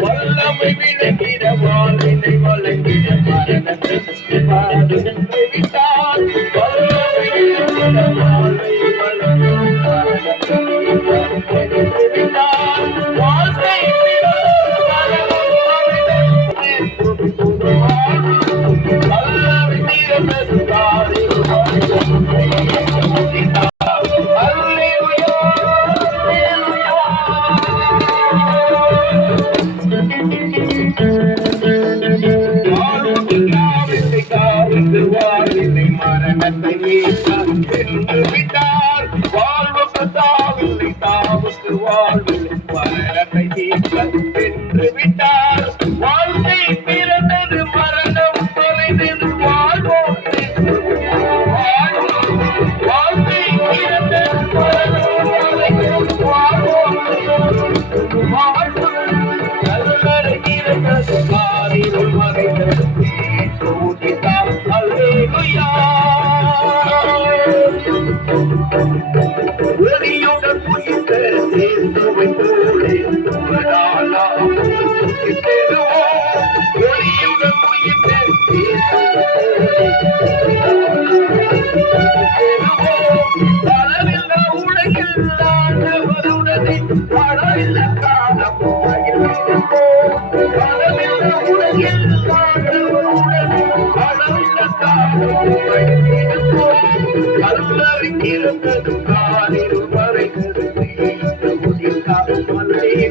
வல்லமை விளங்கிட வாழ்வினை வழங்கிட மரணத்தை விட்டார் வல்லமை விளங்கிட வாழ்வை விட்டார் வாழ்க்கை மரணத்தை விட்டார் வாழ்வுக்கு தாவில்லை தாவுக்கு வாழ்வில்லை மரணத்தை வென்று விட்டார் வாழ்க்கை பிறந்தது மரணம் தொலைந்தது வாழ்வோம் வாழ்க்கை பிறந்தது மரணம் தொலைந்தது வாழ்வோம் வாழ்வு நல்லரை இறந்தது காரில் மறைந்தது வெளியுடன் புயந்த தேசுவை போலே வெளியுடன் புயந்த அளவில்ல உலகில் ஆண்டவருடனே அளவில்ல காலம் அளவில்ல உலகில் ஆண்டவருடனே அளவில்ல காலம் கல்லறிந்திருந்தது காலில்